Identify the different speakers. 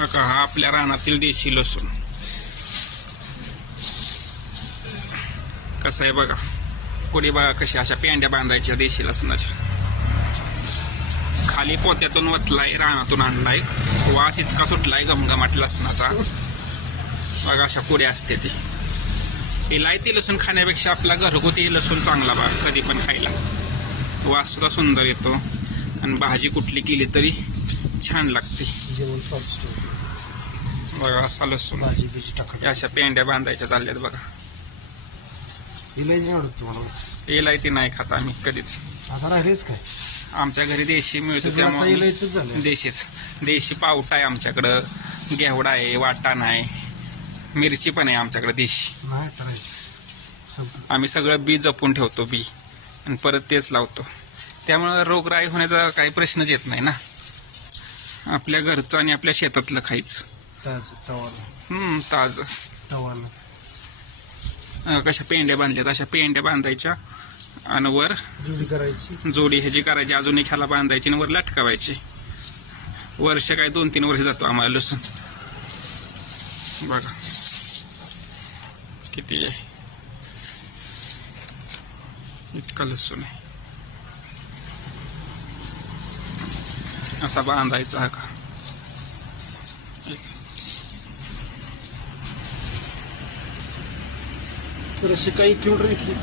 Speaker 1: बघा हा आपल्या रानातील देशी लसूण. कसं आहे बघा. कोणी बघा कशा अशा पेंड्या बांधायच्या देशी लसणाच्या. खाली पोत्यातून वतलाय रानातून आणलाय. वास इतका सुटलाय गमगमाट लसणाचा. बघा अशा पुढे असते ती. इलायती लसूण खाण्यापेक्षा आपला घरगुती लसूण चांगला बा कधी पण खायला. वास सुद्धा सुंदर येतो. आणि भाजी कुठली केली तरी छान लागते.
Speaker 2: जेवण होतं.
Speaker 1: बघा असा लसूण
Speaker 2: भाजी बिजी टाका
Speaker 1: या अशा पेंड्या बांधायच्या चालल्यात बघा.
Speaker 2: इलायची नाही आवडत तुम्हाला?
Speaker 1: इलायती नाही खात आम्ही कधीच.
Speaker 2: आता राहिलेच काय?
Speaker 1: आमच्या घरी देशी मिळतो
Speaker 2: सगळं आता
Speaker 1: त्यामुळे
Speaker 2: इलायचंच झालं.
Speaker 1: देशीच. देशी पावटा आहे आमच्याकडं घेवडा आहे वाटाण आहे मिरची पण आहे आमच्याकडे देशी.
Speaker 2: नाही तर राहायचं संपलं.
Speaker 1: आम्ही सगळं बी जपून ठेवतो बी. आणि परत तेच लावतो. त्यामुळं रोगराई होण्याचा काही प्रश्नच येत नाही ना. आपल्या घरचं आणि आपल्या शेतातलं खायचं.
Speaker 2: ताज तवाला.
Speaker 1: हम्म, ताजं.
Speaker 2: तवाला.
Speaker 1: अं, कशा पेंड्या बांधल्यात? अशा पेंड्या बांधायच्या आणि वर
Speaker 2: जुडी करायची.
Speaker 1: जोडी ह्याची करायची. अजून एक ह्याला बांधायची आणि वर लटकावायची. वर्ष काय दोन तीन वर्ष जातो आम्हाला लसूण. बघा. किती आहे? इतका लसूण आहे. असा बांधायचा हा का
Speaker 2: थोडीशी काही किलोमीटर घेतली